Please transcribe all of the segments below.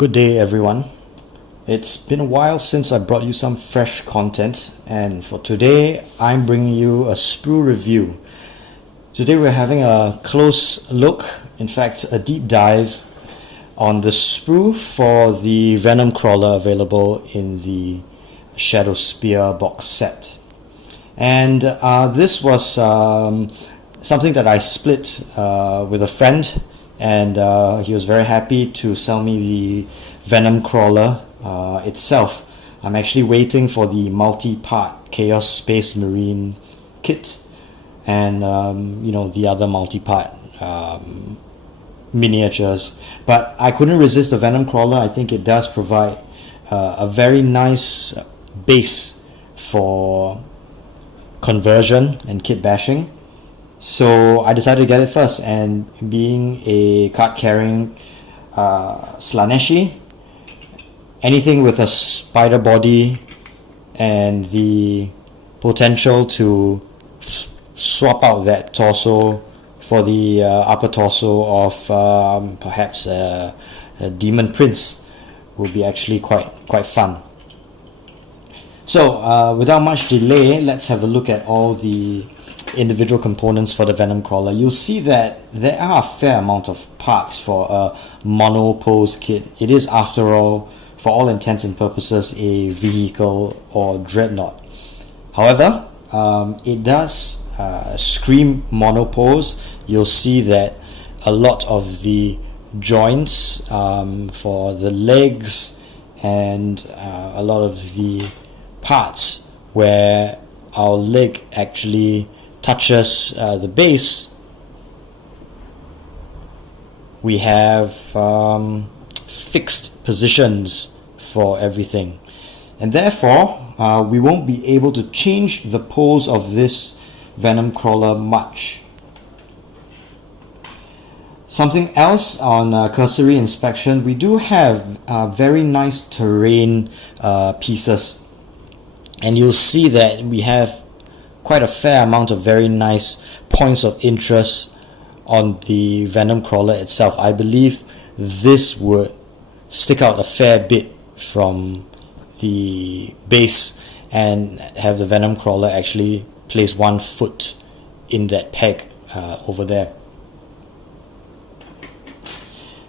Good day, everyone. It's been a while since I brought you some fresh content, and for today I'm bringing you a Sprue review. Today we're having a close look, in fact a deep dive on the Sprue for the Venomcrawler available in the Shadow Spear box set. And this was something that I split with a friend, and he was very happy to sell me the Venomcrawler itself. I'm actually waiting for the multi-part Chaos Space Marine kit and the other multi-part miniatures, but I couldn't resist the Venomcrawler. I think it does provide a very nice base for conversion and kit bashing. So I decided to get it first, and being a card-carrying Slaneshi, anything with a spider body and the potential to swap out that torso for the upper torso of perhaps a Demon Prince will be actually quite fun. So without much delay, let's have a look at all the individual components for the Venomcrawler. You'll see that there are a fair amount of parts for a mono pose kit. It is, after all, for all intents and purposes, a vehicle or dreadnought. However, it does scream mono pose. You'll see that a lot of the joints for the legs and a lot of the parts where our leg actually touches the base, we have fixed positions for everything, and therefore we won't be able to change the pose of this Venomcrawler much. Something else on cursory inspection, we do have very nice terrain pieces, and you'll see that we have quite a fair amount of very nice points of interest on the Venomcrawler itself. I believe this would stick out a fair bit from the base and have the Venomcrawler actually place one foot in that peg over there.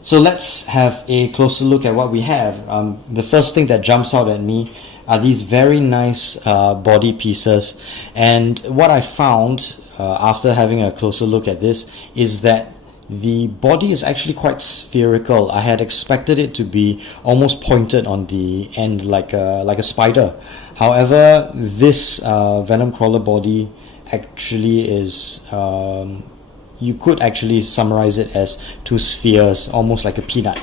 So let's have a closer look at what we have. The first thing that jumps out at me are these very nice body pieces, and what I found after having a closer look at this is that the body is actually quite spherical. I had expected it to be almost pointed on the end like a spider. However, this Venomcrawler body actually is, you could actually summarize it as two spheres, almost like a peanut.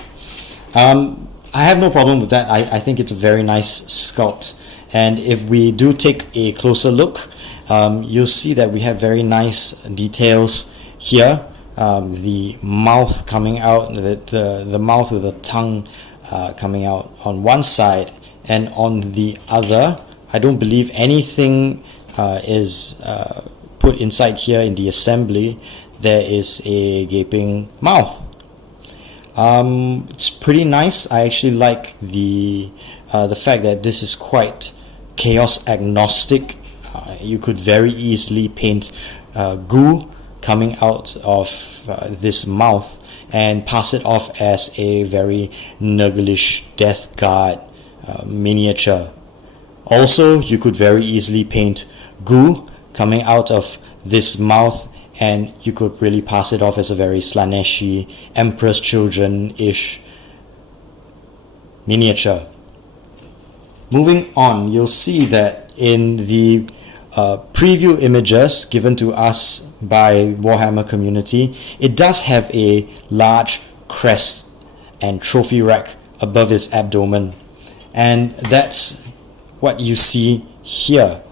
I have no problem with that. I think it's a very nice sculpt, and if we do take a closer look, you'll see that we have very nice details here. The mouth coming out, the mouth with the tongue coming out on one side, and on the other, I don't believe anything is put inside here in the assembly. There is a gaping mouth. It's pretty nice. I actually like the fact that this is quite chaos agnostic. You could very easily paint goo coming out of this mouth and pass it off as a very Nurglish Death Guard miniature. Also, you could very easily paint goo coming out of this mouth, and you could really pass it off as a very Slaneshi, Emperor's Children-ish miniature. Moving on, you'll see that in the preview images given to us by Warhammer community, it does have a large crest and trophy rack above its abdomen, and that's what you see here.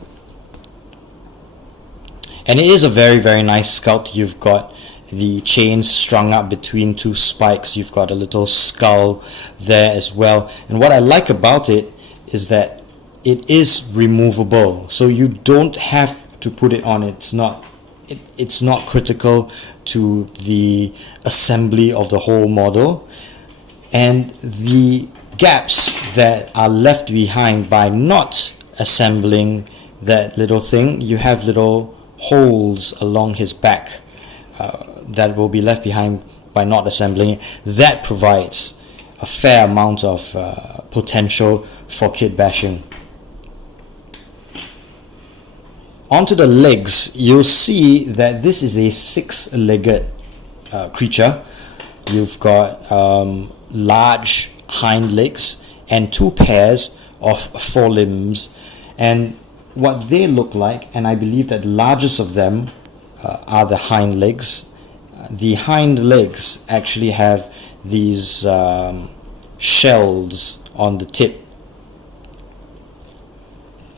And it is a very, very nice sculpt. You've got the chains strung up between two spikes. You've got a little skull there as well. And what I like about it is that it is removable, so you don't have to put it on. It's not critical to the assembly of the whole model. And the gaps that are left behind by not assembling that little thing, you have little holes along his back that will be left behind by not assembling it. That provides a fair amount of potential for kit bashing. Onto the legs, you'll see that this is a 6-legged creature. You've got large hind legs and 2 pairs of forelimbs, and what they look like, and I believe that the largest of them are the hind legs. The hind legs actually have these shells on the tip,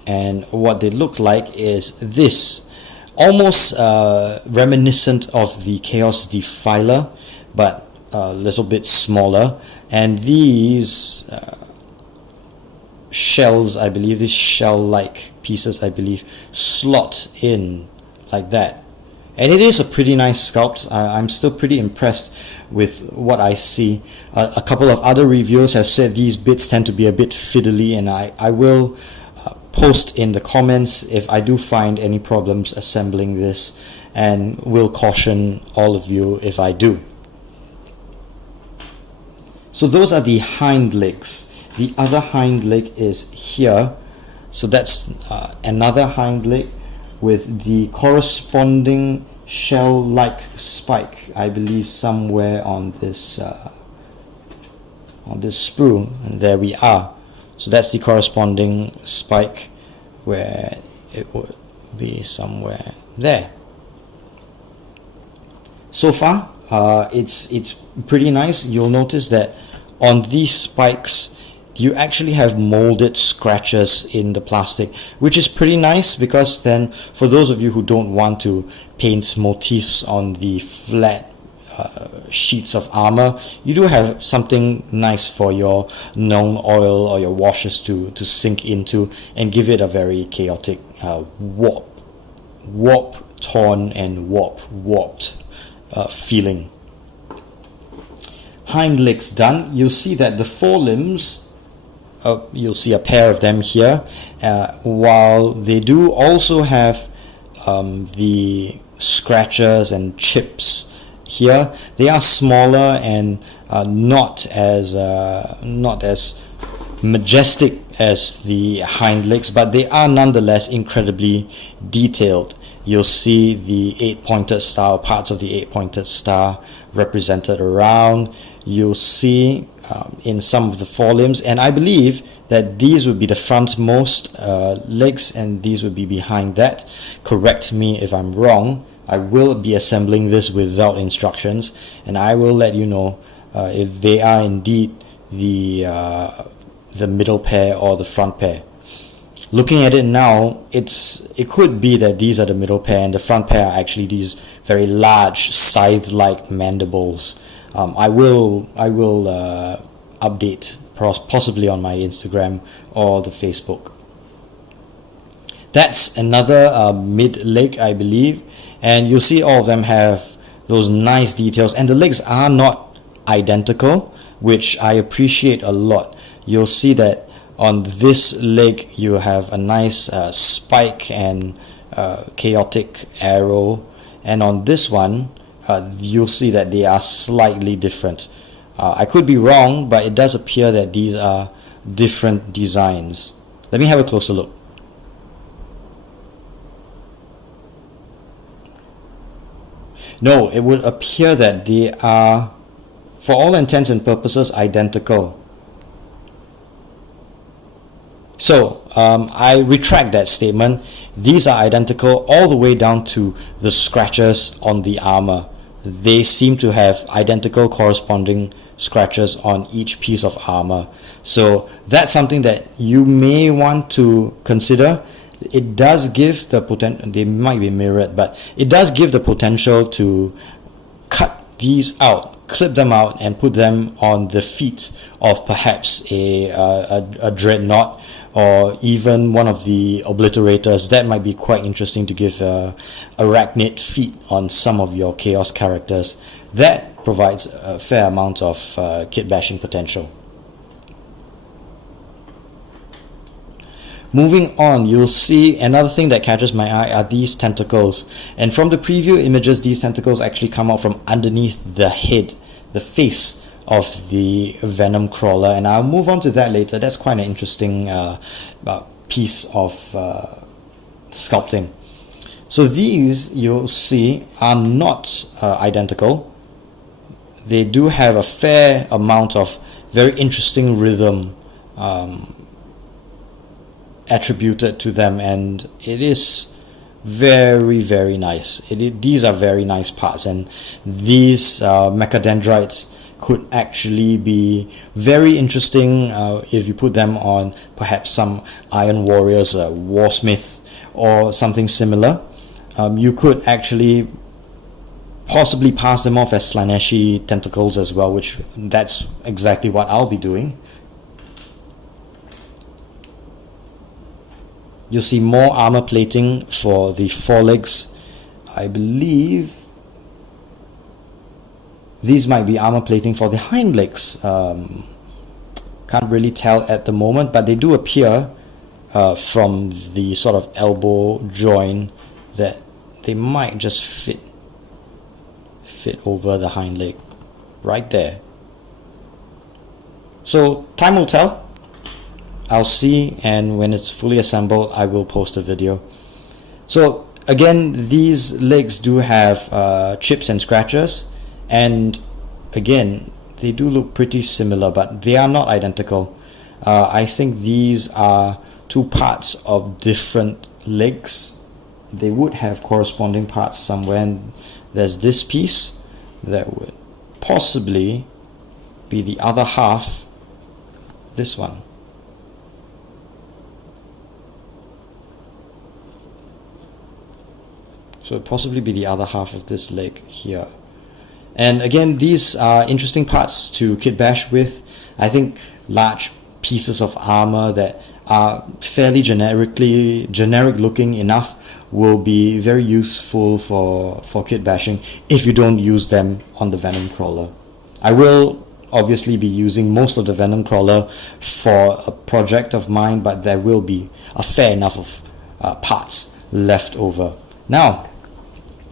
and what they look like is this, almost reminiscent of the Chaos Defiler, but a little bit smaller. And these shells, I believe, these shell-like pieces, I believe, slot in like that. And it is a pretty nice sculpt. I'm still pretty impressed with what I see. A couple of other reviewers have said these bits tend to be a bit fiddly, and I will post in the comments if I do find any problems assembling this, and will caution all of you if I do. So those are the hind legs. The other hind leg is here. So that's another hind leg with the corresponding shell-like spike, I believe, somewhere on this sprue. And there we are. So that's the corresponding spike, where it would be somewhere there. So far, it's pretty nice. You'll notice that on these spikes, you actually have molded scratches in the plastic, which is pretty nice, because then for those of you who don't want to paint motifs on the flat sheets of armor, you do have something nice for your known oil or your washes to sink into and give it a very chaotic warp, torn and warped feeling. Hind legs done. You'll see that the forelimbs, you'll see a pair of them here, while they do also have the scratches and chips here. They are smaller and not as majestic as the hind legs, but they are nonetheless incredibly detailed. You'll see the 8-pointed star, or parts of the 8-pointed star represented around. You'll see in some of the forelimbs, and I believe that these would be the frontmost legs and these would be behind that. Correct me if I'm wrong. I will be assembling this without instructions, and I will let you know if they are indeed the middle pair or the front pair. Looking at it now, it could be that these are the middle pair and the front pair are actually these very large scythe-like mandibles. I will update possibly on my Instagram or the Facebook. That's another mid leg, I believe, and you'll see all of them have those nice details, and the legs are not identical, which I appreciate a lot. You'll see that on this leg you have a nice spike and chaotic arrow, and on this one you'll see that they are slightly different. I could be wrong, but it does appear that these are different designs. Let me have a closer look. No, it would appear that they are, for all intents and purposes, identical. So, I retract that statement. These are identical all the way down to the scratches on the armor. They seem to have identical corresponding scratches on each piece of armor. So that's something that you may want to consider. It does give the potential, they might be mirrored, but it does give the potential to cut these out, clip them out, and put them on the feet of perhaps a dreadnought, or even one of the obliterators. That might be quite interesting to give arachnid feet on some of your chaos characters. That provides a fair amount of kit bashing potential. Moving on, you'll see another thing that catches my eye are these tentacles. And from the preview images, these tentacles actually come out from underneath the head, the face of the Venomcrawler. And I'll move on to that later. That's quite an interesting piece of sculpting. So these, you'll see, are not identical. They do have a fair amount of very interesting rhythm attributed to them, and it is very, very nice. These are very nice parts, and these mechadendrites could actually be very interesting if you put them on perhaps some Iron Warriors, Warsmith, or something similar. You could actually possibly pass them off as Slaneshi tentacles as well, which that's exactly what I'll be doing. You'll see more armor plating for the forelegs. I believe these might be armor plating for the hind legs. Can't really tell at the moment, but they do appear from the sort of elbow joint that they might just fit over the hind leg right there. So time will tell. I'll see, and when it's fully assembled, I will post a video. So again, these legs do have chips and scratches, and again, they do look pretty similar, but they are not identical. I think these are two parts of different legs. They would have corresponding parts somewhere, and there's this piece that would possibly be the other half, this one. So it'd possibly be the other half of this leg here. And again, these are interesting parts to kit bash with. I think large pieces of armor that are fairly generic looking enough will be very useful for kit bashing if you don't use them on the Venomcrawler. I will obviously be using most of the Venomcrawler for a project of mine, but there will be a fair enough of parts left over. Now,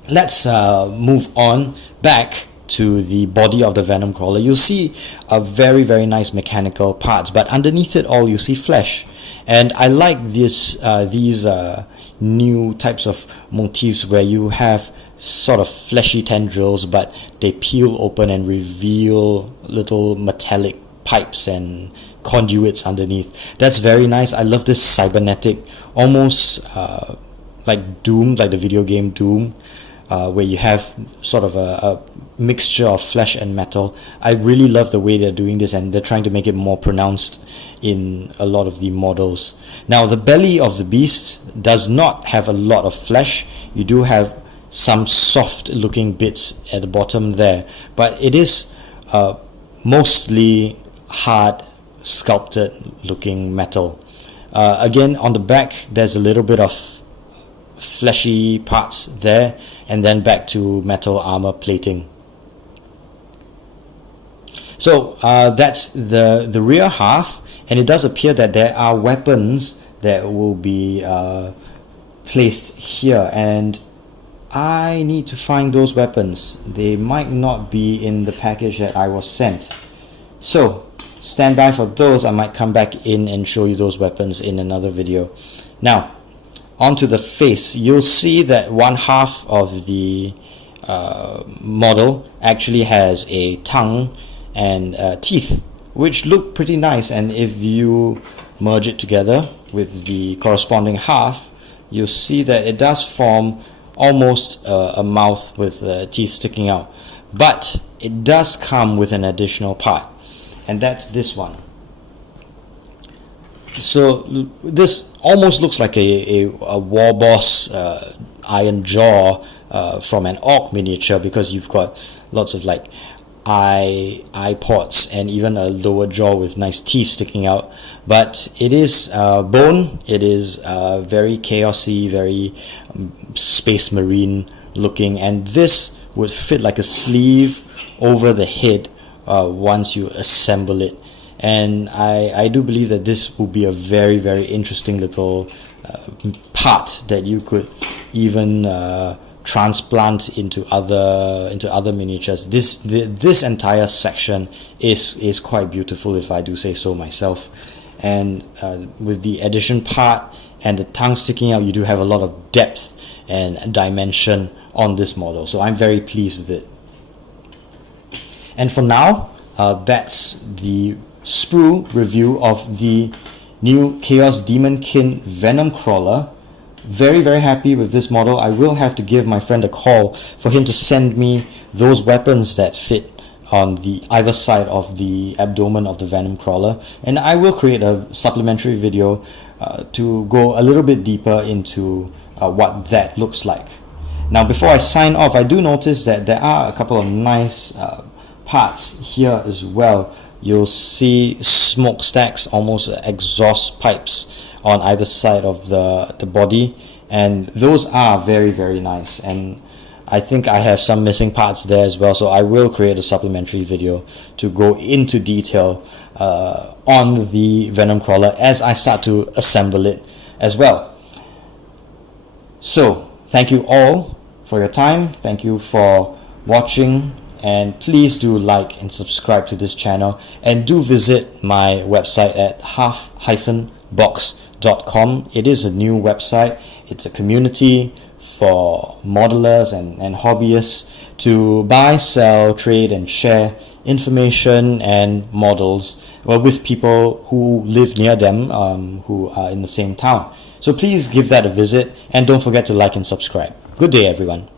let's move on back to the body of the Venomcrawler. You'll see a very, very nice mechanical parts, but underneath it all you see flesh. And I like these new types of motifs where you have sort of fleshy tendrils, but they peel open and reveal little metallic pipes and conduits underneath. That's very nice. I love this cybernetic, almost like Doom, like the video game Doom, where you have sort of a mixture of flesh and metal. I really love the way they're doing this, and they're trying to make it more pronounced in a lot of the models. Now, the belly of the beast does not have a lot of flesh. You do have some soft looking bits at the bottom there, but it is mostly hard sculpted looking metal. Again, on the back there's a little bit of fleshy parts there, and then back to metal armor plating. So that's the rear half, and it does appear that there are weapons that will be placed here, and I need to find those weapons. They might not be in the package that I was sent, so stand by for those. I might come back in and show you those weapons in another video. Now, onto the face. You'll see that one half of the model actually has a tongue and teeth, which look pretty nice, and if you merge it together with the corresponding half, you'll see that it does form almost a mouth with teeth sticking out. But it does come with an additional part, and that's this one. So this almost looks like a war boss iron jaw from an orc miniature, because you've got lots of like eye pods and even a lower jaw with nice teeth sticking out. But it is bone. It is very chaosy, very space marine looking, and this would fit like a sleeve over the head once you assemble it. And I do believe that this will be a very, very interesting little part that you could even transplant into other miniatures. This entire section is quite beautiful, if I do say so myself. And with the addition part and the tongue sticking out, you do have a lot of depth and dimension on this model. So I'm very pleased with it. And for now, that's the Sprue review of the new Chaos Demonkin Venomcrawler. Very, very happy with this model. I will have to give my friend a call for him to send me those weapons that fit on the either side of the abdomen of the Venomcrawler, and I will create a supplementary video to go a little bit deeper into what that looks like. Now, before I sign off, I do notice that there are a couple of nice parts here as well. You'll see smokestacks, almost exhaust pipes on either side of the body, and those are very, very nice. And I think I have some missing parts there as well, so I will create a supplementary video to go into detail on the Venomcrawler as I start to assemble it as well. So thank you all for your time, thank you for watching, and please do like and subscribe to this channel, and do visit my website at half-box.com. It is a new website. It's a community for modelers and hobbyists to buy, sell, trade, and share information and models with people who live near them, who are in the same town. So please give that a visit, and don't forget to like and subscribe. Good day, everyone.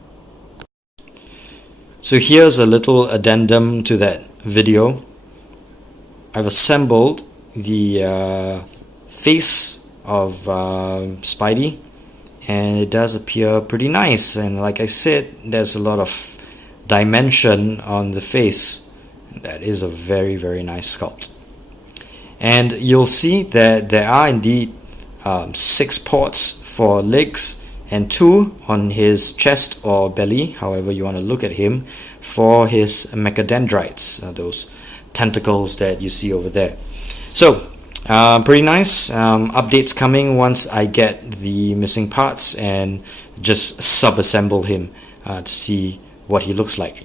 So here's a little addendum to that video. I've assembled the face of Spidey, and it does appear pretty nice. And like I said, there's a lot of dimension on the face. That is a very, very nice sculpt. And you'll see that there are indeed 6 ports for legs, and 2 on his chest or belly, however you want to look at him, for his mechadendrites, those tentacles that you see over there. So pretty nice. Updates coming once I get the missing parts and just sub-assemble him to see what he looks like.